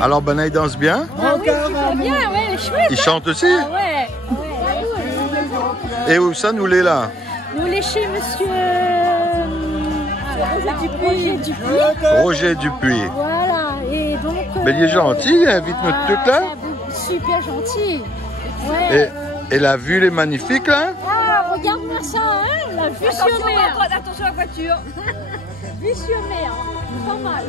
Alors Ben il danse bien? Ah oui, super bien, ouais, elle est chouette. Il chante aussi? Ah ouais. Et où ça nous l'est là? Nous les chez monsieur Roger Dupuis. Roger Dupuis. Voilà, et donc... Mais il est gentil, il invite notre truc là. Super gentil. Ouais. Et la vue est magnifique là. Ah, regarde-moi ça, hein, la vue sur mer. Attention à la voiture. Vue sur mer, pas mal.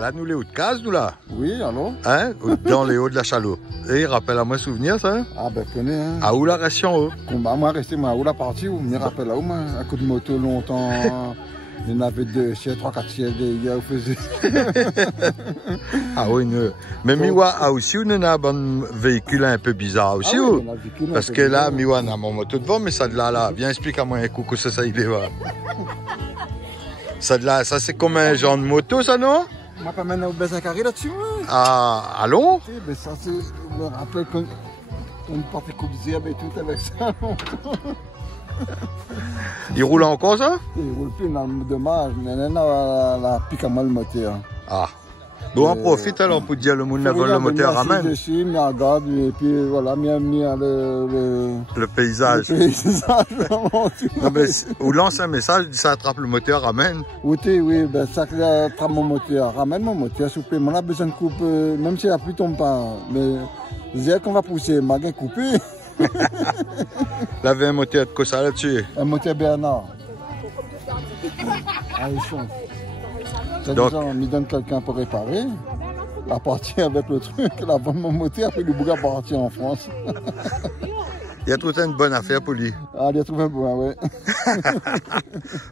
Là, nous les hauts de case, nous là. Oui, allô? Hein? Dans les hauts de la Chalo. Et rappelle à moi souvenir ça? Ah ben connais hein. À où la ration haut? Moi resté moi où la partie où me rappelle là où moi un coup de moto longtemps. Il y en avait 2 sièges, 3-4 sièges des gars où faisait. Ah oui, mais Miwa a aussi on a un véhicule un peu bizarre aussi. Ah oui, parce que là, Miwa a mon moto devant, mais ça de là. Viens explique à moi un coup que ça il est là. Ça de là, ça c'est comme un genre de moto ça non? Moi pas maintenant au Bézacarré là-dessus. Ah, allons? Ben ça c'est, je me rappelle qu'on partait couper avec tout avec ça. Il roule encore ça? Il roule plus dans le dommage, mais la pique à moi le moteur. Ah. Bon, on profite alors pour dire le monde avant le moteur ramène. Dessus, mais regarde, et puis voilà, mis le paysage. Le paysage, vraiment. Non, mais ou lance un message, ça attrape le moteur, ramène. Oui, ben ça attrape mon moteur, ramène mon moteur, s'il vous plaît. On a besoin de coupe, même si la pluie tombe pas. Mais dès qu'on va pousser, ma gain coupé. Là, avait un moteur de quoi ça là-dessus? Un moteur Bernard. Ah, il chante. Donc, on me donne quelqu'un pour réparer. La partie avec le truc, la vente mon moteur, puis le bouga partir en France. Il a trouvé une bonne affaire pour lui. Ah, il a trouvé un bon, ouais.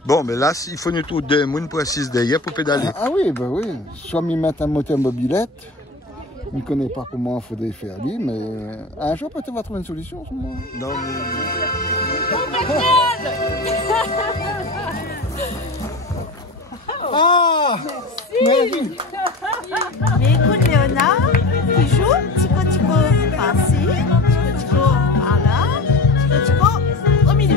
Bon, mais là, il faut nous trouver 2 mounes pour 6 derrière pour pédaler. Ah oui, ben oui. Soit m'y mettre un moteur mobilette. On ne connaît pas comment il faudrait faire lui, mais un jour peut-être on va trouver une solution. Non, Ah, merci. Mais écoute Léonard, qui joue tico-tico par-ci, tico-tico par-là, tico-tico au milieu.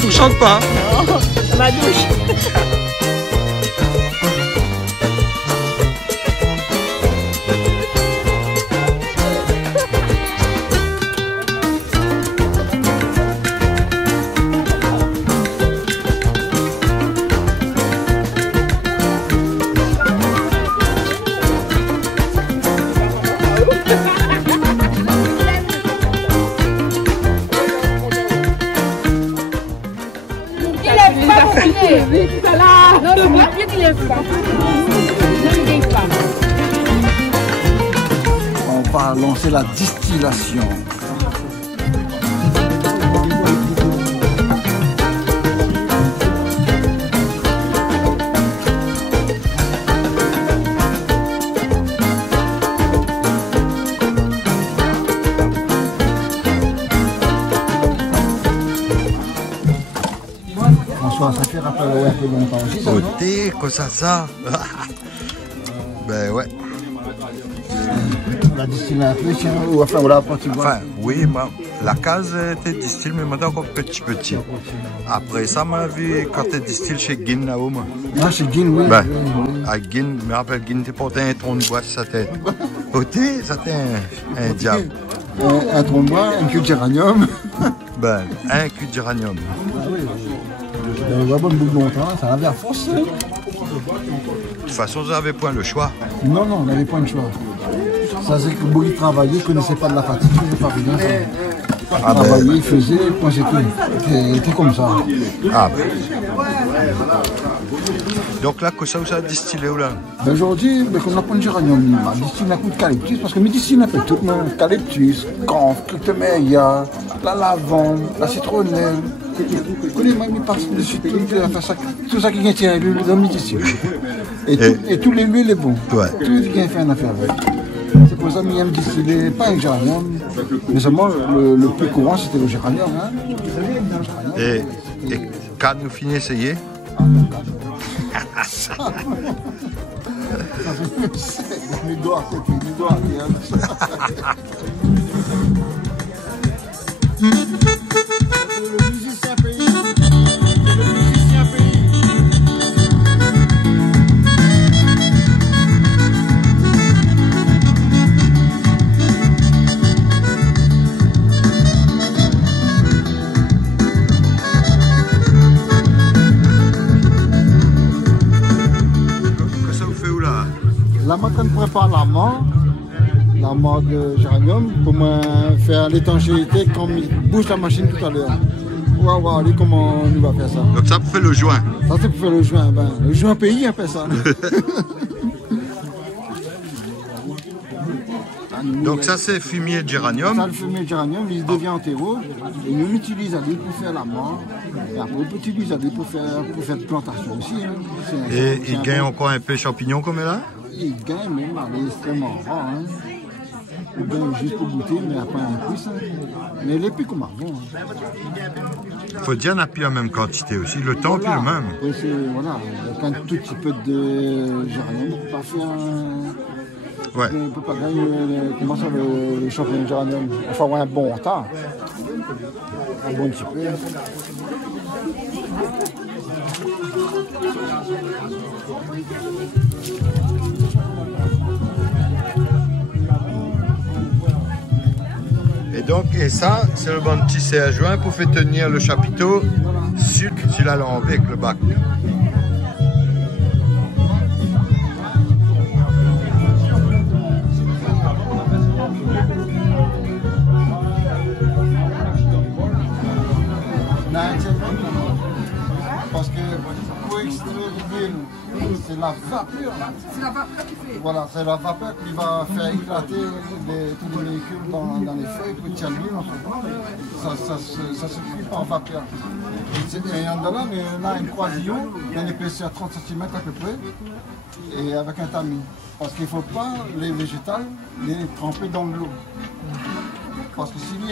Tu chantes pas? Non, c'est ma douche. On va lancer la distillation. François, ça fait rappeler un peu longtemps aussi. Côté, quoi ça? Ben ouais. La distillation, ou enfin voilà, tu vois. Enfin, oui, la case était distille, mais maintenant encore petit. Après ça, m'a vu quand tu distille chez Guin là-haut, moi. Ah, chez Guin, oui. Ben, oui. à Guin, je me rappelle, Guin, t'es porté un tronc de bois sur sa tête. Côté, ça t'est un diable. Un tronc de bois, un cul de géranium. Ben, un cul de géranium. Ah oui. On va bonne boule longtemps, ça avait à force. De toute façon, vous n'avez point le choix. Non, on n'avait pas le choix. Ça c'est que Bourri travaillait, il ne connaissait pas de la fatigue, il ne faisait pas rien. Il travaillait, il faisait, point c'est tout. C'était comme ça. Ah ben. Donc là, que ça a distillé ou là? Aujourd'hui, on n'a pas de géranium, on distille un coup de eucalyptus, parce que je distille un peu tout, eucalyptus, camphre, clitoméia, la lavande, la citronnelle. Il passe dessus tout ça qui vient dans le distille. Et tous les huiles est bon. Ouais. Tout qui vient faire une affaire avec. C'est pour ça que j'aime distiller, pas un géranium, mais seulement le plus courant c'était le géranium. Hein. Et quand nous finissons essayer? Mes doigts à côté, mes doigts. Le musicien pays. Le musicien pays. La matin prépare la mort de géranium pour faire l'étanchéité comme il bouge la machine tout à l'heure. On va voir comment on va faire ça. Donc ça pour faire le joint. Ça c'est pour faire le joint. Ben, le joint pays on fait ça. Donc ça c'est fumier de géranium. Ça le fumier de géranium, il devient en terreau. Et nous l'utilisons à lui pour faire la mort. Et après on peut l'utiliser à lui pour faire de plantation aussi. Hein. Et il gagne encore un peu champignon comme là? Il gagne même, elle est extrêmement rare. Hein. Il gagne juste pour goûter, mais après un plus. Hein. Mais les plus comme avant. Il faut dire qu'on a plus la même quantité aussi, le temps est plus le même. Oui, voilà, avec un tout petit peu de géranium, on ne peut pas faire un... Ouais. On ne peut pas gagner le champignon de géranium. Enfin, ouais, un bon retard. Un bon petit peu. Et donc, et ça, c'est le bon tissé à joint pour faire tenir le chapiteau sur la lampe avec le bac. Parce que pour extraire l'huile, c'est la vapeur. C'est la vapeur qui fait. Voilà, c'est la vapeur qui va faire éclater tous les véhicules dans les feuilles pour tirer l'huile. En fait. Ça se cuit par vapeur. Et en dedans, on a une croisillon d'une épaisseur 30 cm à peu près, et avec un tamis. Parce qu'il ne faut pas les végétales les tremper dans l'eau. Parce que s'il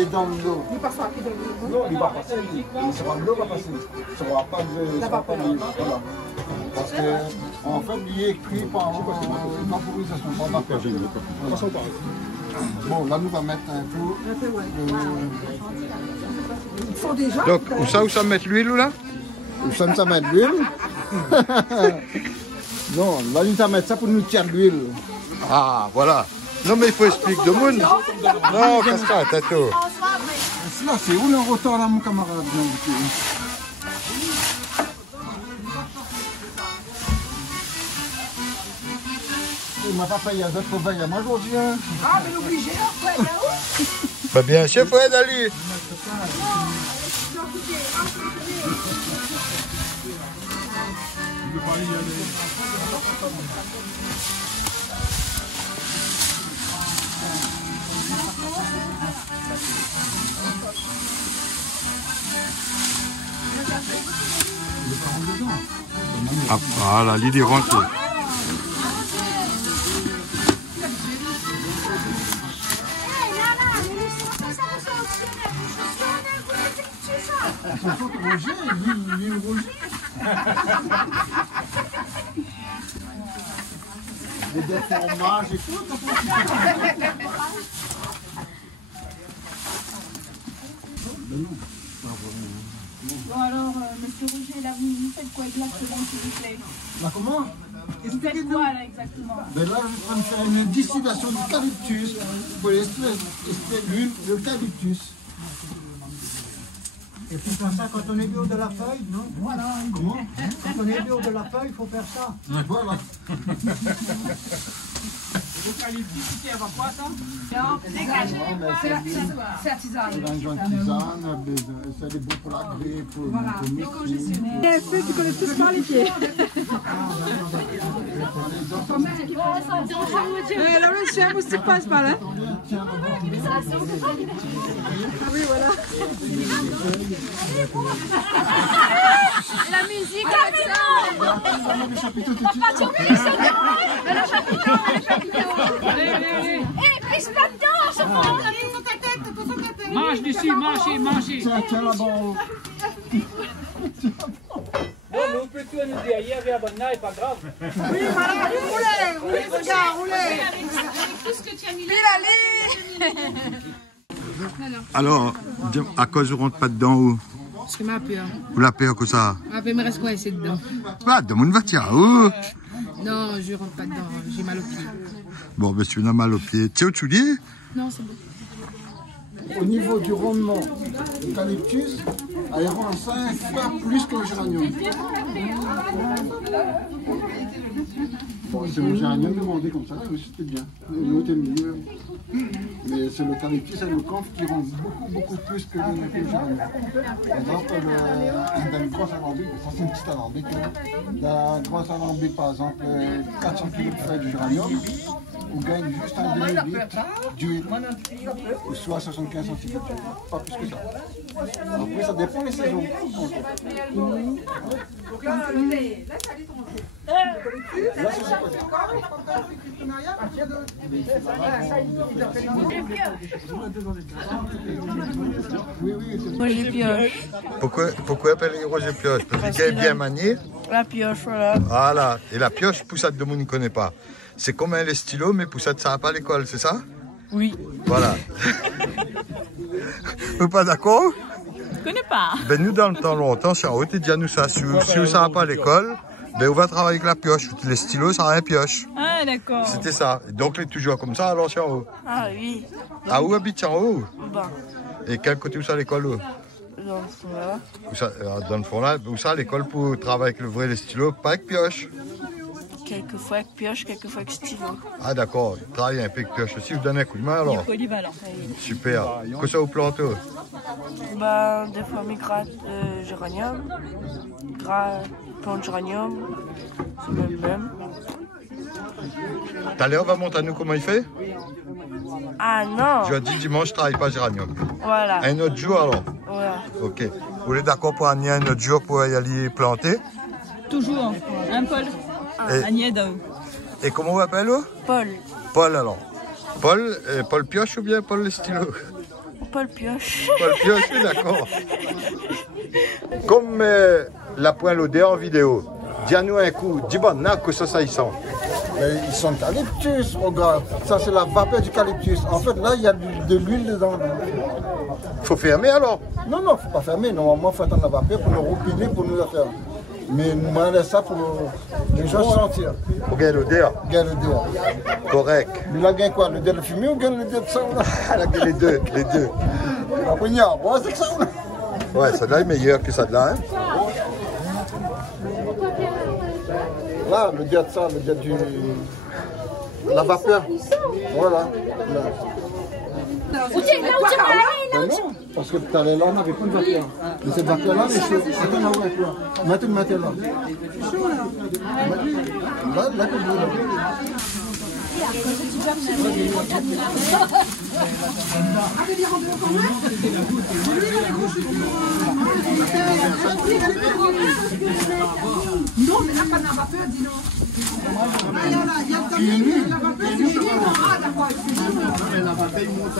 est dans l'eau, Il passe à pied de l'eau il va passer, l'eau va passer. Ça ne sera pas de voilà. Parce que en fait, il est cuit par vaporisation, par vapeur. Voilà. Bon, là nous va mettre un peu. Il faut déjà. Donc, où ça met l'huile là? Où ça met l'huile? Non, là nous va mettre ça pour nous tirer l'huile. Ah, voilà. Non, mais il faut expliquer de monde. Non, casse pas, Tato. Là, c'est où le retour là, mon camarade? Il m'a pas payé à d'autres veilles à moi aujourd'hui. Hein. Ah, mais l'obligé, après, là-haut. Bah bien sûr, Fred Ali. Ah, là, l'idée rentre. Des fromages et tout. Bon alors, monsieur Roger, là, vous faites quoi exactement, s'il vous plaît? Là, comment? Vous faites quoi, là, exactement? Ben là, je suis en train de faire une distillation d'eucalyptus pour extraire l'huile d'eucalyptus. Et puis faire ça quand on est bio de la feuille, non? Voilà. Comment? Quand on est bio de la feuille, il faut faire ça. Voilà. L'eucalyptus, ici, elle va pas, ça? Non, dégagez. C'est artisanal. C'est un joint de tisane, c'est bon pour la grippe, pour décongestionner. Et ceux qui connaissent tous par les pieds. Et là, le chien moustique passe par là. Oui, voilà. Et la musique avec ça. le chapiteau tout de suite. Le chapiteau. Eh, pisse pas dedans, ça prend. Mange dessus, mangez. Tiens, là-bas. On peut tout nous dit hier, il y a bonne n'est pas grave. Oui, voilà, roulez, les gars, roulez. Tout ce que tu as mis là. Alors, à cause je rentre pas dedans où? Parce que ma peur. Ou la peur que ça? Ma peur me reste quoi ici dedans? Bah, dans mon voiture, où? Non, je rentre pas dedans, j'ai mal au pied. Bon, ben, si on a mal au pied, tu sais où tu dis? Non, c'est bon. Au niveau du rendement, l'eucalyptus, elle rend 5 fois plus que le géranium. Bon, c'est le géranium demandé comme ça, c'était bien. L'autre est mieux. Mais c'est l'eucalyptus et le camphre qui rend beaucoup plus que le géranium. Par exemple, dans une grosse alambic, ça c'est une petite alambic. Dans une grosse alambic, par exemple, 400 kg de feuilles de géranium, on gagne juste un demi-litre d'huile, soit 75 centilitres, pas plus que ça. Après, ça dépend des saisons. Roger Pioche. Pourquoi appeler Roger Pioche? Parce qu'elle est bien maniée. La pioche, voilà. Voilà. Et la pioche, poussade de monde ne connaît pas. C'est comme les stylos, mais poussade, ça va pas à l'école, c'est ça? Oui. Voilà. Vous pas d'accord? Je connais pas. Ben nous, dans le temps longtemps, chez Haute, déjà nous ça. Si ça va pas à l'école, ben on va travailler avec la pioche. Les stylos, ça a la pioche. Ah, d'accord. C'était ça. Donc les toujours comme ça, alors chez haut. Ah oui. Ah, où habite en haut? Bah, Et quel côté où ça l'école? dans le fond là. Dans le fond là, où ça l'école pour travailler avec le vrai les stylos, pas avec pioche. Quelquefois avec pioche, quelquefois avec stylo. Ah d'accord, il travaille un peu avec pioche aussi, vous donnez un coup de main alors? Polyvalent. Super. Que ça vous plante? Bah, des fois, mes grattes géranium. Plante géranium. C'est le même. Tout à l'heure, on va montrer à nous comment il fait? Ah non. Je dis dimanche, je travaille pas géranium. Voilà. Un autre jour alors? Voilà. Ok. Vous êtes d'accord pour amener un autre jour pour y aller planter? Toujours. Un Paul. Agnès Dao. Et comment vous appelez? Paul. Paul alors. Paul Pioche ou bien Paul le stylo? Paul Pioche. Paul Pioche, oui, d'accord. Comme la poêle au dé en vidéo, dis-nous un coup, dis bon, que ça y sent. Mais ils sont eucalyptus, regarde. Ça, c'est la vapeur d'eucalyptus. En fait, là, il y a de l'huile dedans. Faut fermer alors? Non, non, faut pas fermer. Normalement, il faut attendre la vapeur pour nous roupiner, pour nous la faire. Mais nous, on laisse ça pour les gens sentir. Pour gagner l'odeur? Gagne le dé. Correct. Mais là, gagne quoi? Le dé de fumée ou gagne le dé de sang? Les deux, les deux. La poignard, ouais, c'est ça. Ouais, celle-là est meilleure que celle-là. Hein? Là, le dé de ça, le dé du... La vapeur. Voilà. Où t'es là, où tu vas aller là? Ben non, parce que tout à l'heure, là, on n'avait pas de vapeur. Mais cette vapeur-là, elle est chaude. Attends, là, ouais, toi. Mettez là. Là, là, que vous Non, mais là, pas de la vapeur, dis non. Il y a la vapeur, c'est fini. Ah, d'accord, excusez-moi. la vapeur, il monte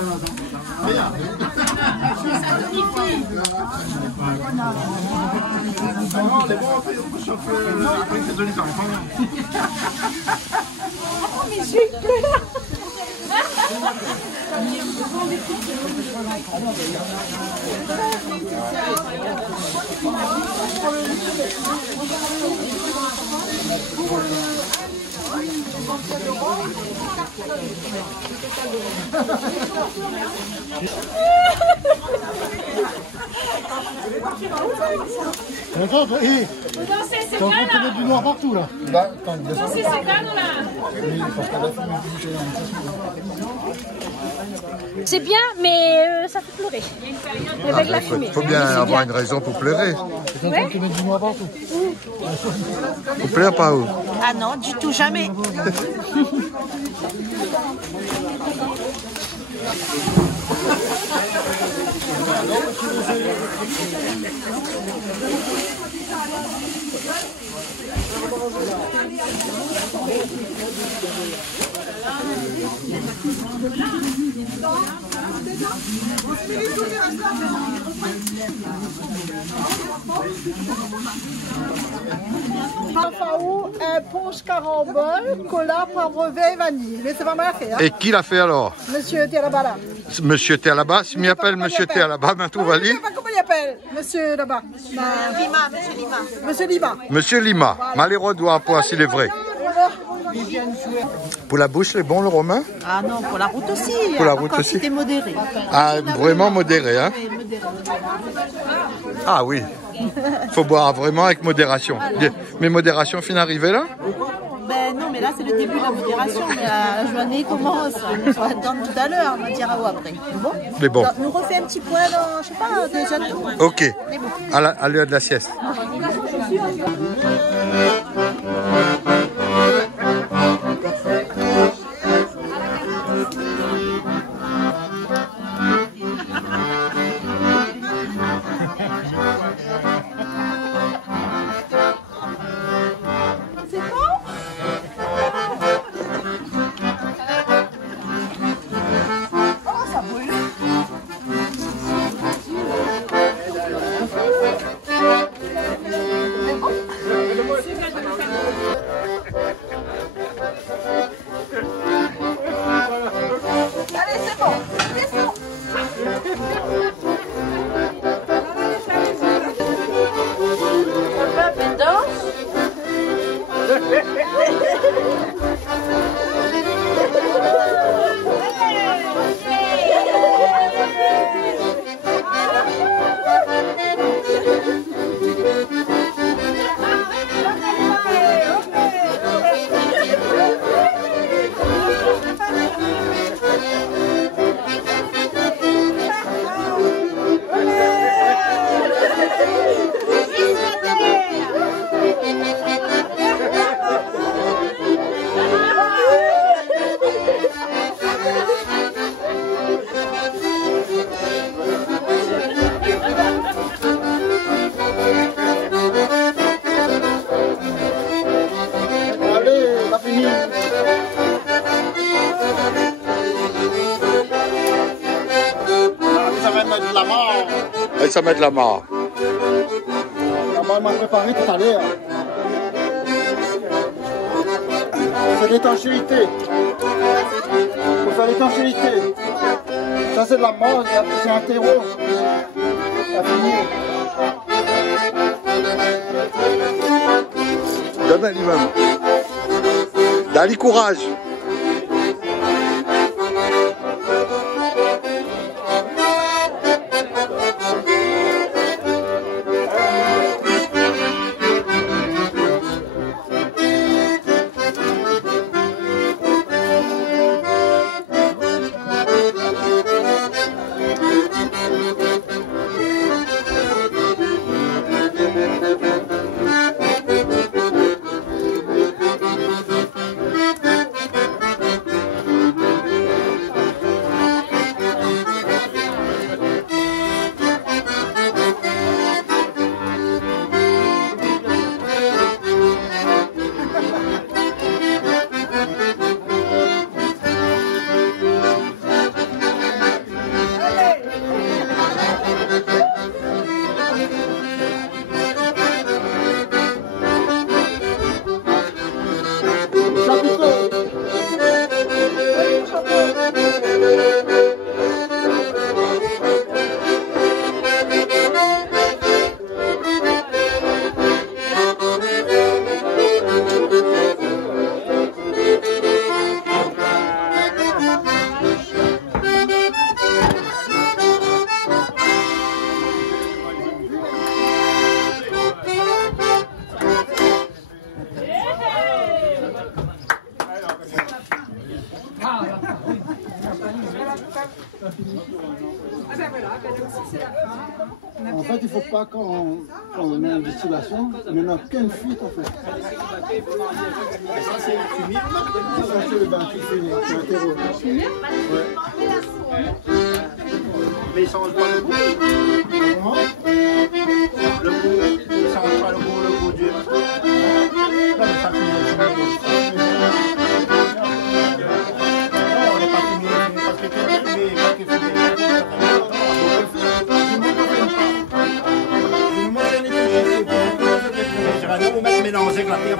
Ça tonifie. Non, c'est bon, on peut chauffer. Après, c'est donné ça. Oh, mais j'ai peur. Attends, hé, Vous dansez ces t'es en train de gars-là. mettre du noir partout là. Là, attends, Vous dansez ces gars-là. oui, parce que là, il faut me bouger. C'est bien, mais ça fait pleurer. Avec la fumée. Faut bien avoir une raison pour pleurer. T'es en train de mettre du noir partout. Vous pleurez pas où? Ah non, du tout, jamais. Rafaou, un ponche carambole, cola, poivre vert et vanille. Mais c'est pas mal fait. Hein? Et qui l'a fait alors? Monsieur T là-bas. Monsieur T là-bas. Si m'y appelle Monsieur T là-bas, ben tout va aller. Je sais pas comment il appelle, monsieur là-bas. Lima, monsieur Lima. Monsieur Lima. Monsieur Lima. Malheureux doit pas, s'il est vrai. Pour la bouche, c'est bon le romain? Ah non, pour la route aussi. Pour la route aussi. Quantité modérée. Ah, vraiment modéré, hein? Ah oui. Faut boire vraiment avec modération. Mais modération fin arrivée là? Ben non, mais là c'est le début de la modération, mais la journée commence. On va attendre tout à l'heure, on dira où après. Bon? Mais bon. Donc, nous refait un petit point dans, je sais pas, déjà tout. Ok. À l'heure de la sieste. Et ça met de la mare. La mare m'a préparé tout à l'heure. C'est l'étanchéité. Il faut faire l'étanchéité. Ça c'est de la mare, c'est un terreau. À finir. Donne à l'imam. Dali courage. En fait, il ne faut pas qu'on met une distillation, mais on n'a qu'une fuite en fait. Ça c'est le fumier. Ça c'est le bain fumier, c'est un terreau. Ouais. Mais il ne change pas le goût. Comment? Le goût, il ne change pas le goût du... Non mais ça fumier. Non, on n'est pas fumier. pensais que la pierre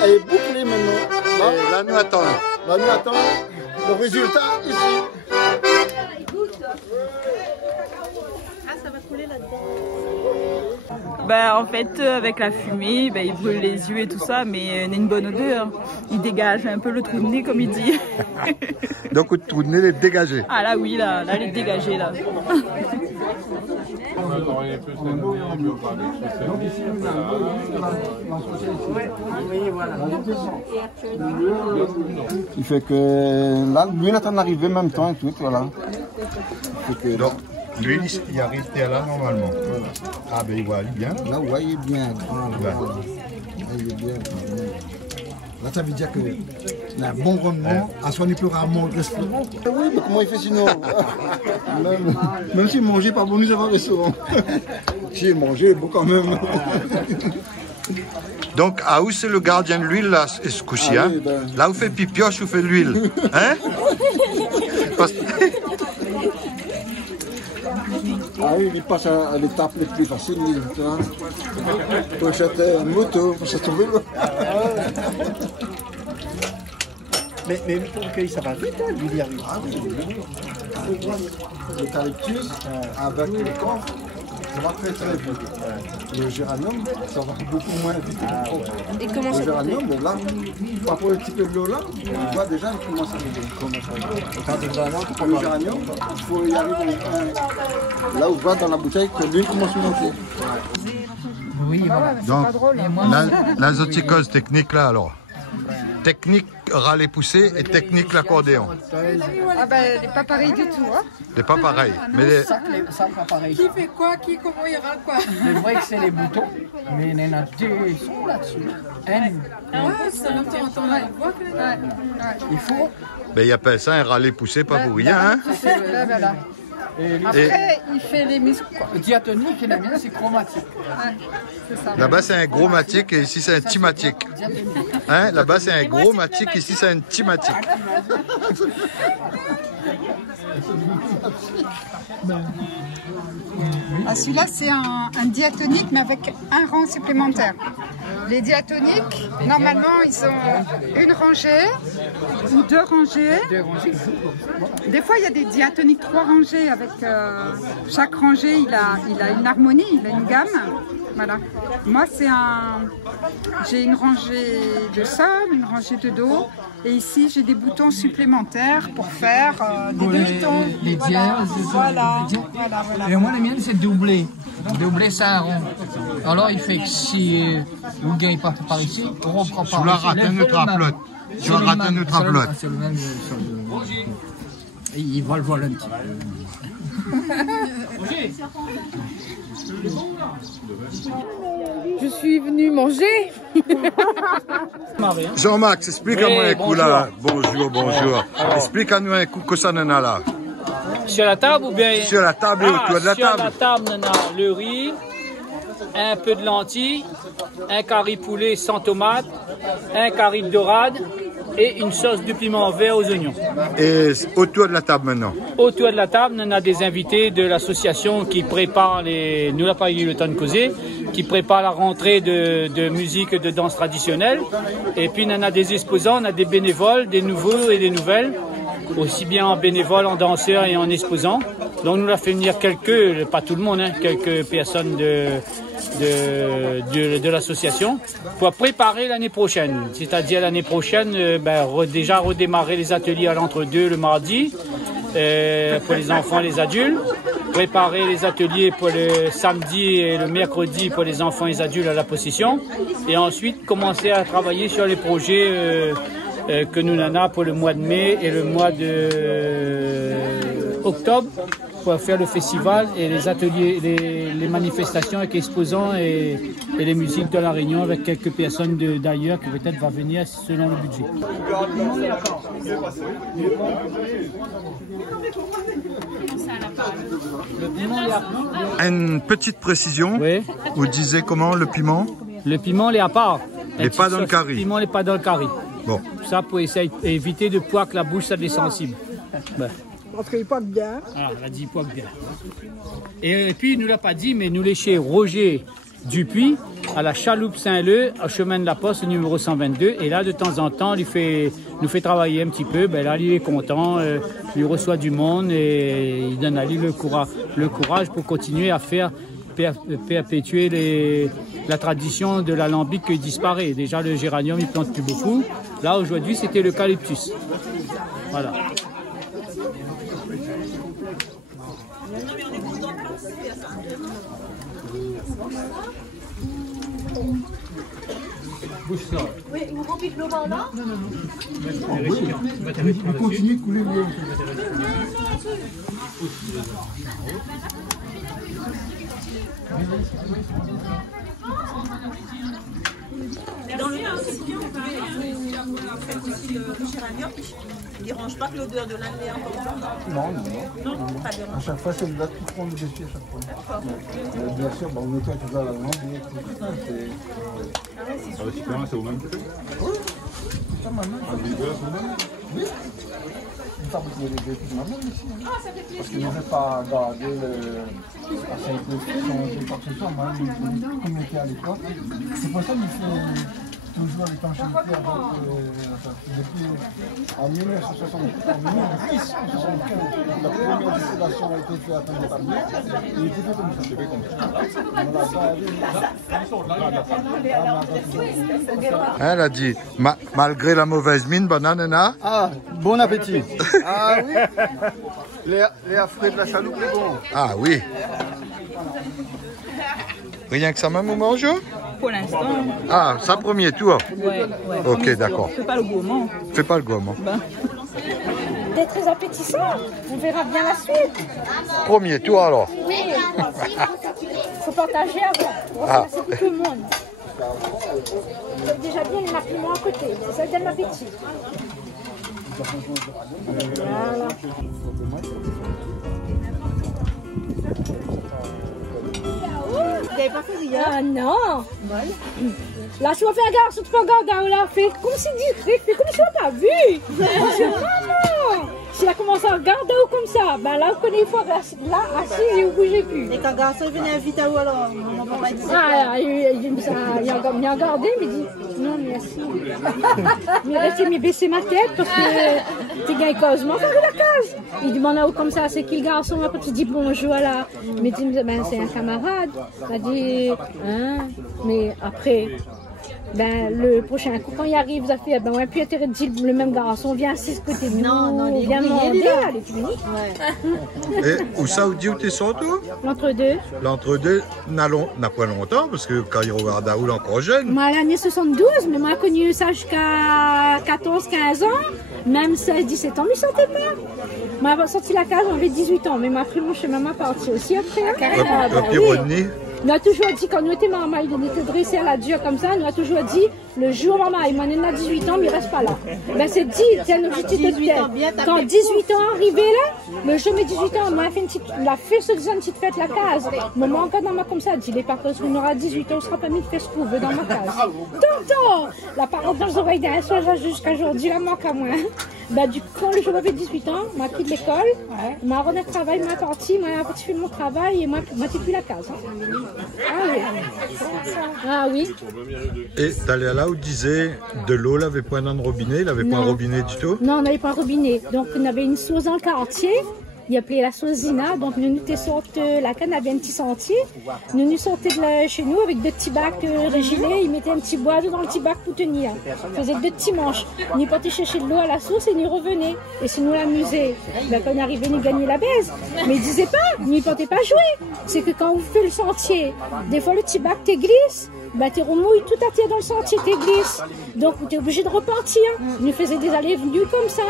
Elle est bouclée maintenant. Et là, nous attendons. Là, nous attendons le résultat ici. Ah, ça va couler là-dedans. Ben, en fait, avec la fumée, ben, il brûle les yeux et tout ça, mais il a une bonne odeur. Il dégage un peu le trou de nez, comme il dit. Donc, le trou de nez est dégagé. Ah là, oui, là, il est dégagé, là. Il fait que là, lui, il est en arrivé en même temps et tout, voilà. Donc, lui, il y arrive là normalement. Ah ben il voit bien. Là, ouais, il est bien. Il est bien. Là, ça veut dire qu'il a un bon rendement, à soi, il peut rarement le restaurant. Oui, mais comment il fait sinon? Même s'il mangeait pas bon, nous avons un restaurant. Si il mangeait, bon quand même. Donc, à où c'est le gardien de l'huile, là, ce coup-ci, hein? Oui, ben... Là où fait pipioche, où fait l'huile. Hein? Parce... Ah oui, il passe à l'étape les plus faciles, tu vois. Pour acheter une moto, pour acheter un vélo. Mais vous trouvez que ça va vite, hein, lui, il arrive. Ah oui, l'eucalyptus avec le corps, ça va très très vite. Le géranium, ça va beaucoup moins vite. Et comment ça le géranium, là, par rapport au petit peu de l'eau là, on voit déjà il commence à arriver. Le géranium, il faut y arriver là où on voit dans la bouteille que l'huile commence à monter. Oui, voilà. Donc, l'azoticose technique là alors. Technique râler poussé et technique l'accordéon. Ah ben, elle n'est pas pareille du tout. Hein. C'est pas pareil. Mais les... Ça, pas pareil. Qui fait quoi, comment il râle quoi? C'est vrai que c'est les boutons, mais il y en a deux sont là-dessus. Ah ouais, ça l'entend la voix. Il faut. Ben, il appelle ça un râler poussé, pas pour rien. Hein? Voilà. Après, il fait les muscles. Le diatonique, il est bien, c'est chromatique. Là-bas, c'est un gros matique et ici, c'est un timatique. Hein? Là-bas, c'est un gros matique, ici, c'est un timatique. Ah, celui-là, c'est un diatonique, mais avec un rang supplémentaire. Les diatoniques, normalement, ils ont une rangée ou deux rangées. Des fois, il y a des diatoniques 3 rangées avec chaque rangée, il a une harmonie, il a une gamme. Voilà. Moi, j'ai une rangée de sol, une rangée de do, et ici, j'ai des boutons supplémentaires pour faire des demi-tons. Les dièses. Voilà. Et moi, la mienne, c'est doublé. Doublé, c'est un rond. Alors, il fait que si vous ne gagnez pas par ici, on reprend par Sous la rate, un autre aplote. Tu vas rater notre tablote. C'est le même il va le voir un petit peu. Je suis venue manger. Jean-Max, explique-moi un coup là. Bonjour, bonjour. Explique-nous un coup que ça n'en a là. Sur la table ou bien? Sur la table et autour de la table. Sur la table, on a le riz, un peu de lentilles, un curry poulet sans tomate, un curry de dorade et une sauce de piment vert aux oignons. Et autour de la table maintenant? Autour de la table, on a des invités de l'association qui prépare les... Nous n'avons pas eu le temps de causer, qui prépare la rentrée de musique et de danse traditionnelle. Et puis on a des exposants, on a des bénévoles, des nouveaux et des nouvelles, aussi bien en bénévoles, en danseurs et en exposants. Donc nous avons fait venir quelques, pas tout le monde, hein, quelques personnes de l'association pour préparer l'année prochaine. C'est-à-dire l'année prochaine, déjà redémarrer les ateliers à l'entre-deux le mardi pour les enfants et les adultes. Préparer les ateliers pour le samedi et le mercredi pour les enfants et les adultes à la possession. Et ensuite commencer à travailler sur les projets que nous avons pour le mois de mai et le mois de octobre pour faire le festival et les ateliers, les manifestations avec exposants et les musiques de la Réunion avec quelques personnes d'ailleurs qui peut-être vont venir selon le budget. Une petite précision, oui. Vous disiez comment le piment? Le piment, il est à part. Il n'est pas dans le curry. Le piment n'est pas dans le curry. Bon. Ça pour essayer d'éviter de poids que la bouche ça devient sensible. Ben. Parce qu'il poque bien. Alors, elle a dit poque bien. Et puis, il ne nous l'a pas dit, mais nous l'est chez Roger Dupuis, à la Chaloupe Saint-Leu, au chemin de la Poste, numéro 122. Et là, de temps en temps, il nous fait travailler un petit peu. Ben là, il est content, il reçoit du monde et il donne à lui le courage pour continuer à faire perpétuer la tradition de l'alambic qui disparaît. Déjà, le géranium, il ne plante plus beaucoup. Là, aujourd'hui, c'était l'eucalyptus. Voilà. Oui, vous remplissez l'eau là? Non, non, non. Il continue de couler l'eau. Dans le géranium, il ne dérange pas que l'odeur de l'année. Non, pas dérange. À chaque fois, c'est là qui prend le dessus à chaque fois. Bien sûr, on nettoie tout ça à la main. C'est au même prix? Oui, c'est ça maintenant. Oui. Ça vous pouvez les deux de ma-même ici. Parce que je ne vais pas garder la sainte changer quoi que ce soit, comme il était à l'époque. C'est pour ça qu'il faut toujours l'étanchéité depuis en 1960, en 1975, la première distillation a été faite à Tanzanie. Il était fait comme ça. C'est fait comme ça. Elle a dit, malgré la mauvaise mine, banane. Ah, bon appétit. Ah oui, les affreux de la chaloupe, les bons. Ah oui. Rien que ça même au mange? Pour l'instant. Ah, ça premier tour? Ouais. Ok, d'accord. Fais pas le gourmand. Fais pas le gourmand. C'est très appétissant. On verra bien la suite. Premier tour alors? Oui. Faut partager avant. Ah. C'est pour tout le monde. Déjà bien les piments à côté. Ça donne l'appétit. Voilà. Vous n'avez pas fait rien? Ah non. Là, si on fait un garçon, tu peux regarder, là, fait comme si discret, fait comme si on n'a pas vu. Non. Si elle a commencé à regarder ou comme ça, bah là, on connaît une fois, là, assis, et vous bougez plus. Et quand le garçon venait vite à vous, alors, on va pas dire. Ah, il a regardé, mais il dit, non, merci. Mais restez, mais baisser ma tête, parce que t'es gars, causemement, faire la case. Il demande à où comme ça, c'est qui le garçon, après tu dis bonjour, là. Mais tu dis, ben, c'est un camarade. Il a dit, hein, mais après, Ben, le prochain coup, quand il arrive, ça fait, ben, on n'a plus intérêt de dire le même garçon, viens assis ce côté de nous, Non, viens demander, là, les cliniques. Et où ça, où t'es sorti? L'entre-deux. L'entre-deux n'a pas longtemps, parce que quand il regarde Daoul encore jeune. Moi, l'année 72, mais moi, j'ai connu ça jusqu'à 14-15 ans, même 16-17 ans, je ne sortais pas. Moi, j'ai sorti la case, j'avais 18 ans, mais ma pris mon chemin, m'a parti aussi après. Hein. Puis Rodney? Nous a toujours dit, quand nous étions maman, il était dressé à la dure comme ça, nous a toujours dit, le jour maman, il m'en est à 18 ans, mais il reste pas là. Ben c'est dit, c'est un objectif de tête. Quand 18 ans arrivé là, le jour de mes 18 ans, moi, il a fait se dire une petite fête la case. Maman, encore dans ma comme ça, dit, les parents, on aura 18 ans, on sera pas mis de faire ce qu'on veut dans ma case. Tonton, la parole dans les oreilles d'un soir jusqu'à aujourd'hui, la manque à moi. Ben du coup, quand le jour j'avais 18 ans, m'a quitté l'école, m'a remis au travail, m'a parti, m'a fait mon travail et m'a plus la case. Ah oui. Ah oui. Et t'allais là où tu disais de l'eau, il n'avait pas un robinet, il n'avait pas un robinet du tout? Non, on n'avait pas un robinet. Donc on avait une sauce dans le quartier. Il appelait la sauce Zina, donc nous étions sortis, la canne avait un petit sentier. Nous sortions de chez nous avec deux petits bacs régilés, ils mettaient un petit boiseau dans le petit bac pour tenir. Ils faisaient deux petits manches. Nous partions chercher de l'eau à la source et nous revenaient. Et si nous l'amusaient, ben, quand on arrivait, nous gagnions la baise. Mais ils disaient pas, nous ne partaient pas jouer. C'est que quand vous faites le sentier, des fois le petit bac te glisse, ben, tu remouilles tout à terre dans le sentier, tu glisses. Donc tu es obligé de repartir. Nous faisions des allées-venues comme ça.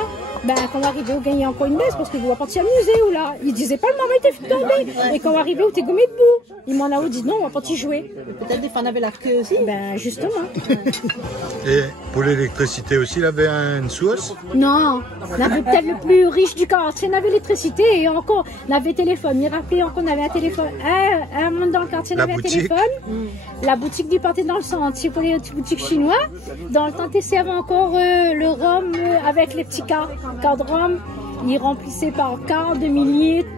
Ben, quand on arrivait, on gagnait encore une baisse parce que vous repartiez amuser ou là. Ils disaient pas le maman était fait tomber. Et quand on arrivait, on était gommé debout. Ils m'en ont dit non, on va partir jouer. Peut-être des fois on avait la queue aussi. Ben, justement. Et pour l'électricité aussi, il avait une source? Non, on avait peut-être le plus riche du quartier, on avait l'électricité et encore, on avait téléphone. Il rappelait encore qu'on avait un téléphone. Un monde dans le quartier, on avait un téléphone. La boutique du partait dans le sentier pour les petites boutiques chinois. Dans le temps, tu avait encore le rhum avec les petits cartes de rhum. Ils remplissaient par quart, demi-litre.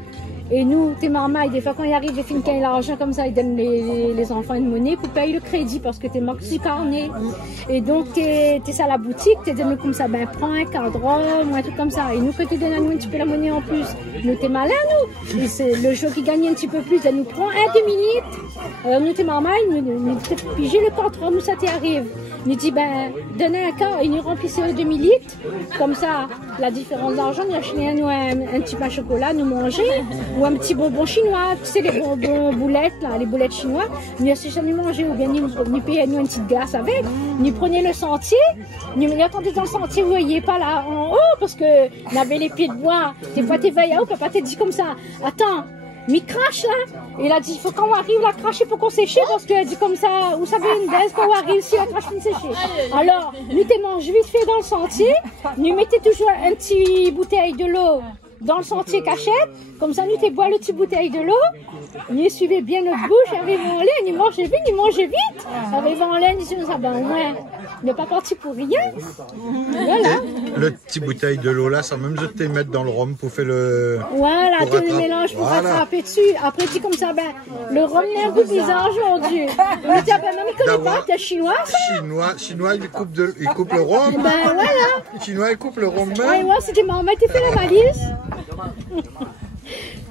Et nous, t'es marmaille, des fois quand il arrive, j'ai fini qu'il l'argent comme ça, ils donnent les enfants une monnaie pour payer le crédit parce que t'es manque du carnet. Et donc, t'es ça à la boutique, t'es donné comme ça, ben prends un quart de rhum ou un truc comme ça. Et nous, quand tu donnes à nous un petit peu la monnaie en plus, nous, t'es malin, nous. Et c'est le jour qui gagne un petit peu plus, elle nous prend un demi-litre. Alors, nous, t'es marmaille, nous pigez le quart de rhum, où ça t'arrive. Nous dit, ben, donnez un quart et nous remplissez le demi-litre. Comme ça, la différence d'argent, nous achetons nous un petit pain au chocolat, nous manger. Ou un petit bonbon chinois, tu sais, les bonbons boulettes, là, les boulettes chinois. Nous essayons de manger, ou bien nous payons une petite glace avec. Nous prenions le sentier, nous attendions dans le sentier, vous voyez pas là en haut, parce que on avait les pieds de bois. Des fois, tu veilles à haut, papa t'a dit comme ça, attends, mais crache là. Et il a dit, il faut quand on arrive la cracher pour qu'on sèche, parce qu'elle dit comme ça, vous savez, une baisse, quand on arrive, si la crache une séchée. Alors, nous t'es mangé vite fait dans le sentier, nous mettez toujours un petit bouteille de l'eau dans le sentier cachette, comme ça nous t'es boire le petit bouteille de l'eau, nous suivez bien notre bouche, arrivons en laine, nous mangez vite, arrivons en laine, ils nous ah ben ouais, on n'est pas parti pour rien. Voilà. Et le petit bouteille de l'eau là, ça même je te mettre dans le rhum pour faire le... Voilà, tu le mélanges pour rattraper dessus. Après tu comme ça, ben, le rhum est un peu bizarre aujourd'hui. On dit, ah ben maman, il connaît pas, t'es chinois ça? Chinois, il coupe le rhum. Ben voilà. Chinois, il coupe le rhum même. Ouais, ouais, c'était maman, tu fais la valise.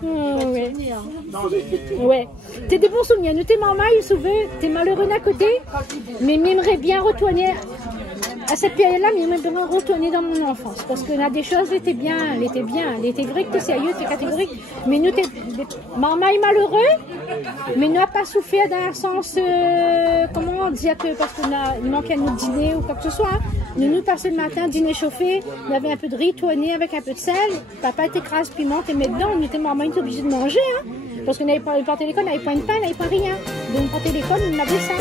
Ouais. Ouais. T'es des bons souvenirs. Nous, t'es maman, il sauvé, t'es malheureux d'un côté, mais m'aimerais bien retourner à cette période-là, mais j'aimerais bien retourner dans mon enfance. Parce que là, des choses, elle était bien, elle était vraie, t'es sérieux, t'es catégorique. Mais nous, maman est malheureux, mais nous n'a pas souffert d'un sens, comment dire que, parce qu'il manquait à notre dîner ou quoi que ce soit. Hein. Nous passons le matin, dîner chauffé, on avait un peu de riz tourné avec un peu de sel, papa était crasse piment, et met dedans, nous était maman, était obligé de manger, hein. Parce qu'on n'avait pas le téléphone, on n'avait pas une pain, on n'avait pas rien. Donc, pour téléphone, on avait ça.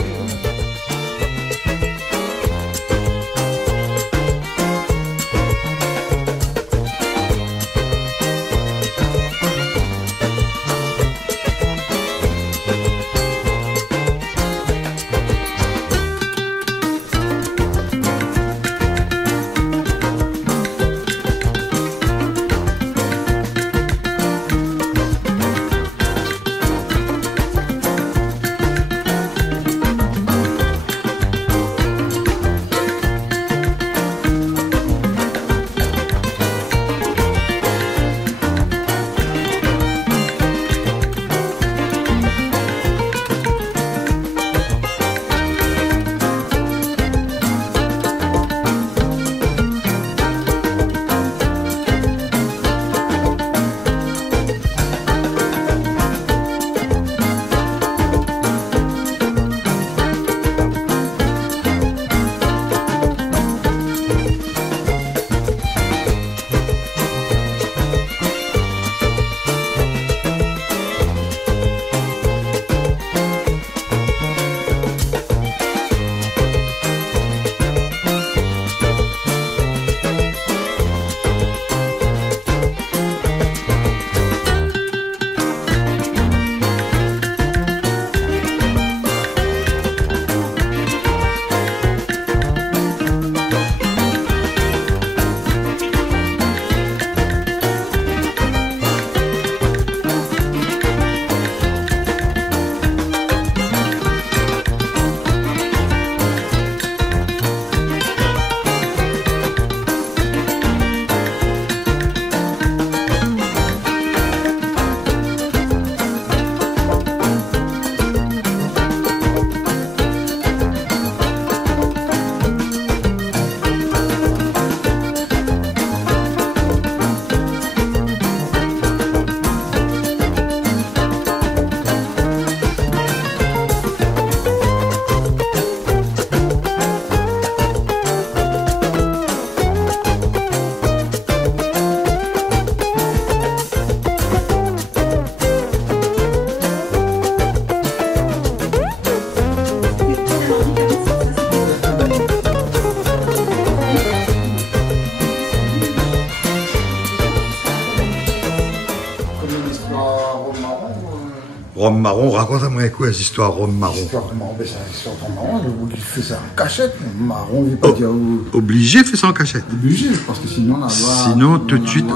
rhum marron. Raconte-moi quoi, cette histoire rhum marron. L'histoire de marron, c'est une histoire de marron. Il fait ça en cachette. Marron, il pas dire où. Obligé de faire ça en cachette. Obligé, parce que sinon, sinon tout de suite,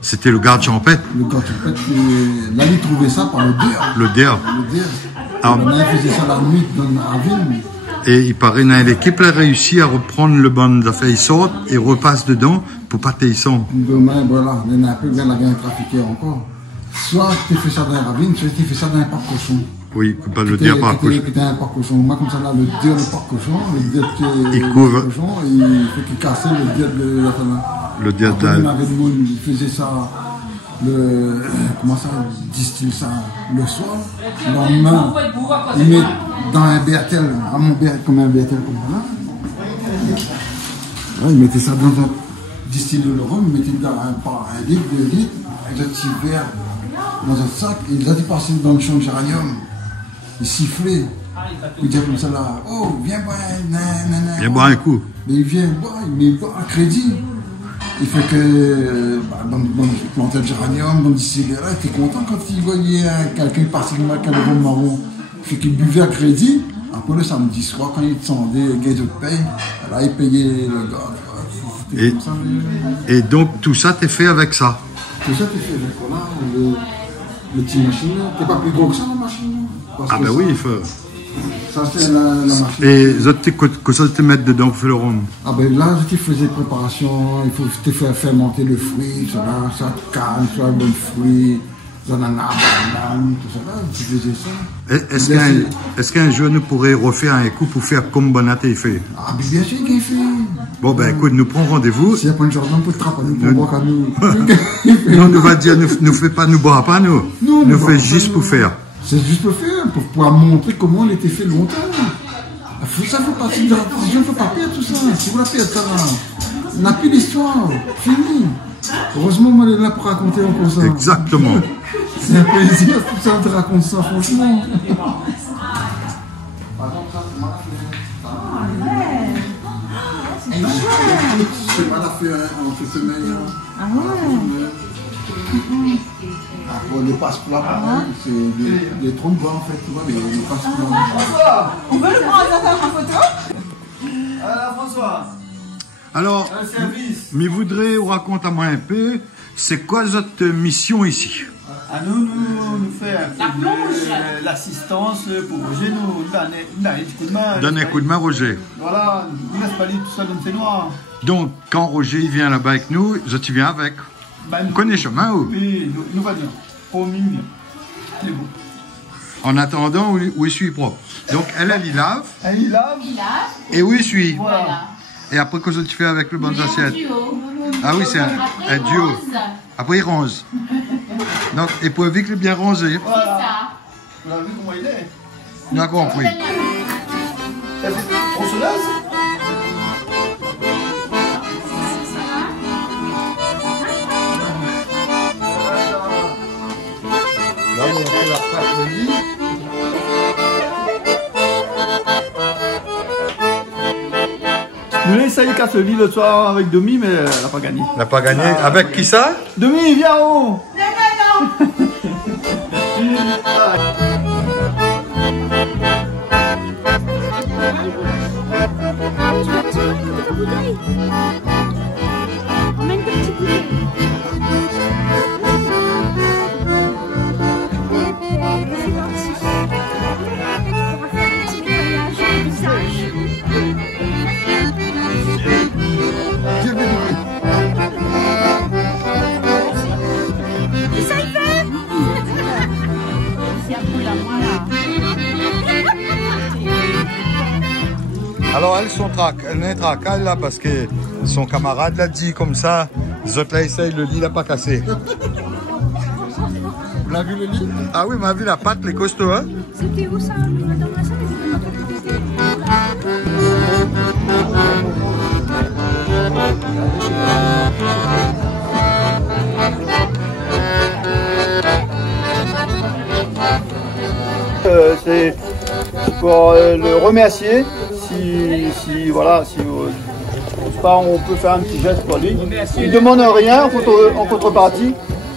c'était le garde champêtre. Le garde champêtre, là, il trouvait ça par le der. Le der. Alors, il faisait ça la nuit dans la ville. Et il paraît que l'équipe a réussi à reprendre le bon d'affaires, il sort et repasse dedans pour pas t'aisson. Demain, voilà, il y en a un peu bien trafiqué encore. Soit tu fais ça dans la ravine, soit tu fais ça dans un parc cochon. Oui, pas le dire parc cochon. Un parc cochon. Moi, comme ça, là, le dire le parc cochon, le dire il couvre. Cochon, il fait qu'il casse le dire de la famille. Le dire de la. Il faisait ça. Comment ça, distille ça le soir, le lendemain, il met dans un bertel, comme un bertel comme ça. Ouais, il mettait ça dans un distille le rhum, il mettait dans un litre, 2 litres, avec un petit verre dans un sac, et il a dépassé dans le champ de géranium, il sifflait, il disait comme ça là, oh, viens boire, viens boire un coup. Mais il vient boire, il met pas à crédit. Il fait que dans le plantage de géranium, dans le cigarette, t'es content quand il voyait quelqu'un particulièrement avec un rhum marron. Il fait qu'il buvait à crédit. Après le samedi soir, quand il descendait, le gars de paye, là il payait le gars. Et donc tout ça t'es fait avec ça? Tout ça t'es fait avec voilà, le petit machine. T'es pas plus gros que ça la machine? Ah ben oui, il faut. Ça c'est la machine. Et que ça te mettre dedans pour faire le rhum? Ah ben là tu faisais préparation, il faut te faire fermenter le fruit, ça canne, soit bon fruit, ananas, banane, tout ça là, tu faisais ça. Est-ce qu'un jour nous pourrait refaire un coup pour faire comme Bonaté fait? Ah ben bien sûr qu'il fait. Bon ben écoute, nous prenons rendez-vous. S'il n'y a pas de jardin pour te trapper, nous boire qu'à nous. Non, nous va dire, nous fait pas, nous boire pas nous. Nous fait juste pour faire. C'est juste pour faire, pour pouvoir montrer comment il était fait longtemps. Ça fait partie de la tradition, il ne faut pas perdre tout ça. Si vous la perdez, ça va. On n'a plus l'histoire, fini. Heureusement, moi, je est là pour raconter encore ça. Exactement. C'est un plaisir tout ça de raconter ça, franchement. C'est mal à faire en cette semaine. Ah ouais. Après, les passe-plats, c'est des trompes en fait, tu vois, les passe-plats. François, on peut le prendre en photo? François. Alors, mais voudrais vous raconter à moi un peu, c'est quoi votre mission ici? À nous faire l'assistance pour Roger, nous donner un coup de main. Donner un coup de main, Roger. Voilà, nous laisse pas aller tout ça dans le noir. Donc, quand Roger vient là-bas avec nous, tu viens avec. Vous connaissez le chemin ou? Oui, nous va bien. Pour mime. C'est bon. En attendant, où il suit propre. Donc, elle il lave. Elle il lave. Et où il suit. Voilà. Et après, qu'est-ce que tu fais avec le bon assiette? Ah oui, c'est un duo. Après, il ronge. Donc, et pour éviter qu'il est bien rangé. Voilà. Vous avez vu comment il est? On a compris. On se laisse? Là, on fait la pâte de lit. Nous l'avons essayé casse le lit le soir avec Demi, mais elle n'a pas gagné. Elle n'a pas gagné. Avec qui ça? Demi, viens en haut. Non. Emmène ta petite bouteille. C'est parti. On va faire un petit nettoyage du visage. Et ça y fait. C'est un peu la moi là. Alors, elle n'est traquée là parce que son camarade l'a dit comme ça. Les autres là essayent, le lit l'a pas cassé. Vous l'avez vu le lit? Ah oui, on a vu la pâte, les costauds, hein? C'était où ça? C'est pour le remercier si voilà, si on peut faire un petit geste pour lui. Il ne demande rien en contrepartie,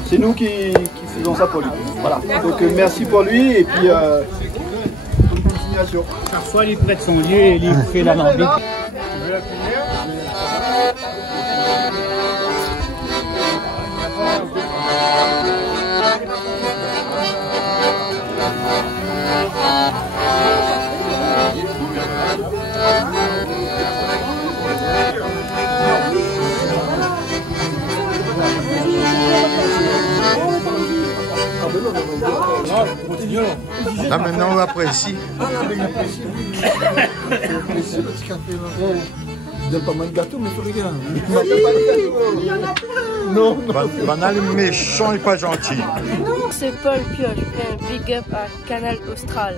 c'est nous qui Faisons ça pour lui. Voilà. Donc merci pour lui et puis bonne continuation. Parfois, il prête son lieu et il fait la lampe. Là maintenant on va après ici. Il donne pas mal de gâteaux, mais il faut rien. Il y en a plein. Non, Banal méchant et pas gentil. C'est Paul Pioche, un big up à Canal Austral.